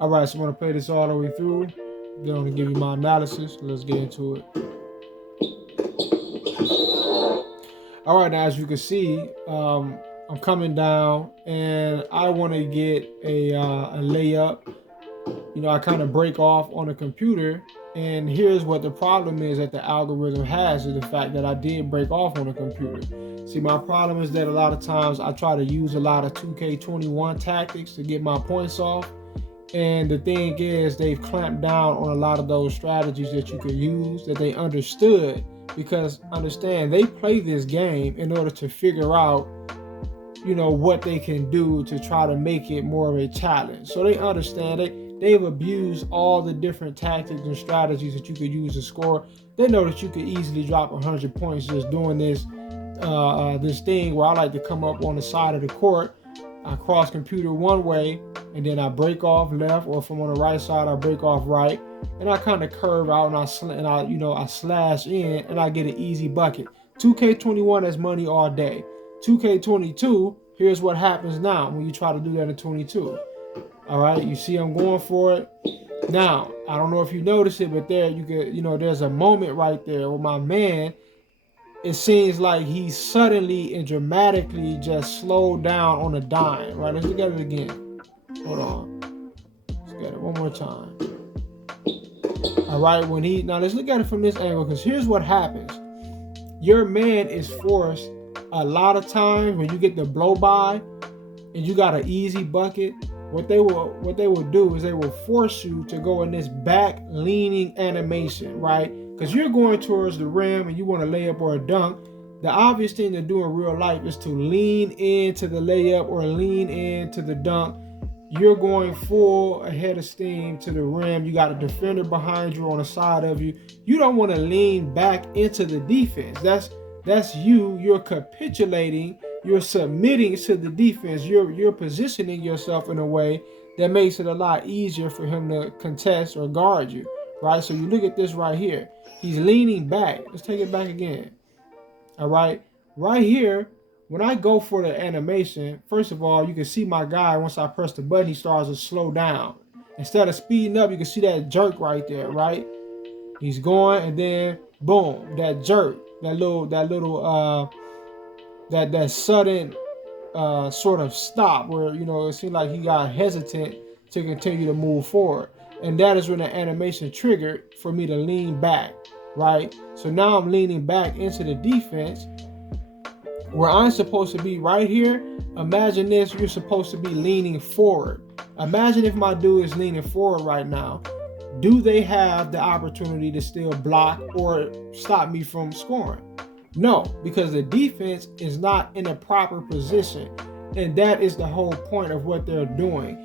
All right, so I'm gonna play this all the way through. Then I'm gonna give you my analysis. Let's get into it. All right, now as you can see, I'm coming down and I want to get a layup. You know, I kind of break off on the computer, and here's what the problem is that the algorithm has is the fact that I did break off on the computer. See, my problem is that a lot of times I try to use a lot of 2K21 tactics to get my points off. And the thing is, they've clamped down on a lot of those strategies that you could use that they understood. Because understand, they play this game in order to figure out, you know, what they can do to try to make it more of a challenge. So they understand they've abused all the different tactics and strategies that you could use to score. They know that you could easily drop 100 points just doing this thing where I like to come up on the side of the court. I cross computer one way, and then I break off left, or if I'm on the right side, I break off right, and I kind of curve out and I slash in, and I get an easy bucket. 2K21 is money all day. 2K22, here's what happens now when you try to do that in 22. All right, you see I'm going for it. Now, I don't know if you notice it, but there there's a moment right there where my man, it seems like he suddenly and dramatically just slowed down on a dime. Right, let's look at it again. Hold on. Let's get it one more time. All right, now let's look at it from this angle, because here's what happens. Your man is forced a lot of times when you get the blow by and you got an easy bucket. What they will do is they will force you to go in this back leaning animation, right? Because you're going towards the rim and you want to lay up or a dunk. The obvious thing to do in real life is to lean into the layup or lean into the dunk. You're going full ahead of steam to the rim. You got a defender behind you on the side of you. You don't want to lean back into the defense. That's you. You're capitulating. You're submitting to the defense. You're positioning yourself in a way that makes it a lot easier for him to contest or guard you, right? So you look at this right here. He's leaning back. Let's take it back again. All right. Right here, when I go for the animation, first of all, you can see my guy, once I press the button, he starts to slow down. Instead of speeding up, you can see that jerk right there, right? He's going, and then boom, that jerk, that sudden sort of stop where, you know, it seemed like he got hesitant to continue to move forward. And that is when the animation triggered for me to lean back, right? So now I'm leaning back into the defense where I'm supposed to be right here. Imagine this, you're supposed to be leaning forward. Imagine if my dude is leaning forward right now. Do they have the opportunity to still block or stop me from scoring? No, because the defense is not in a proper position. And that is the whole point of what they're doing.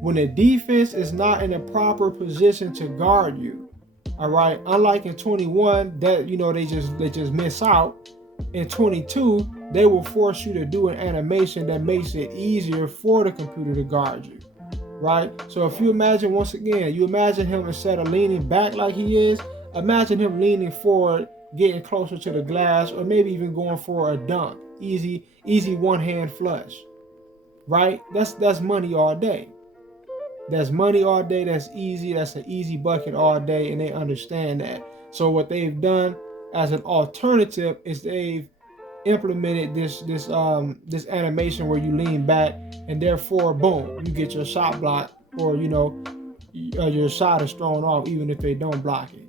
When the defense is not in a proper position to guard you, all right, unlike in 21, that, you know, they just miss out. In 22, they will force you to do an animation that makes it easier for the computer to guard you, right? So if you imagine, once again, you imagine him, instead of leaning back like he is, imagine him leaning forward, getting closer to the glass, or maybe even going for a dunk. Easy one hand flush, right? That's money all day. That's money all day. That's easy. That's an easy bucket all day, and they understand that. So what they've done as an alternative is they've implemented this animation where you lean back, and therefore, boom, you get your shot blocked, or, you know, your shot is thrown off even if they don't block it.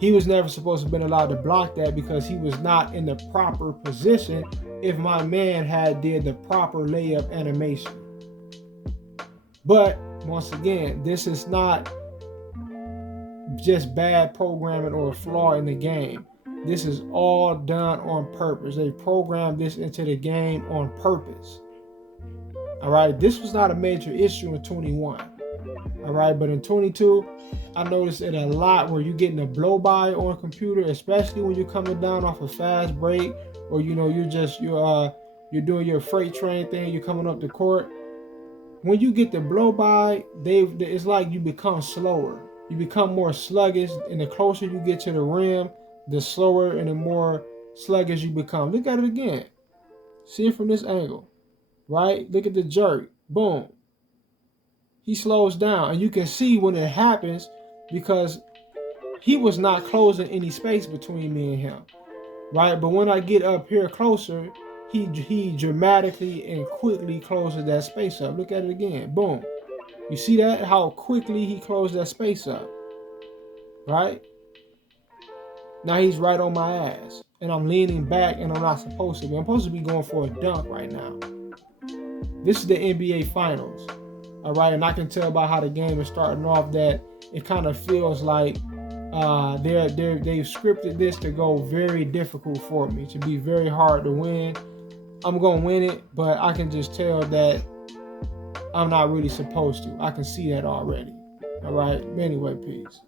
He was never supposed to have been allowed to block that because he was not in the proper position if my man had did the proper layup animation. But once again, this is not just bad programming or a flaw in the game. This is all done on purpose. They programmed this into the game on purpose. All right, this was not a major issue in 21. All right, but in 22, I noticed it a lot where you're getting a blow by on a computer, especially when you're coming down off a fast break, or, you know, you're doing your freight train thing, you're coming up the court. When you get the blow by, it's like you become slower. You become more sluggish, and the closer you get to the rim, the slower and the more sluggish you become. Look at it again. See it from this angle, right? Look at the jerk. Boom. He slows down, and you can see when it happens because he was not closing any space between me and him, right? But when I get up here closer, he dramatically and quickly closes that space up. Look at it again. Boom. You see that? How quickly he closed that space up, right? Now he's right on my ass, and I'm leaning back, and I'm not supposed to be. I'm supposed to be going for a dunk right now. This is the NBA Finals, all right? And I can tell by how the game is starting off that it kind of feels like they've scripted this to go very difficult for me, to be very hard to win. I'm gonna win it, but I can just tell that I'm not really supposed to. I can see that already. All right. Anyway, peace.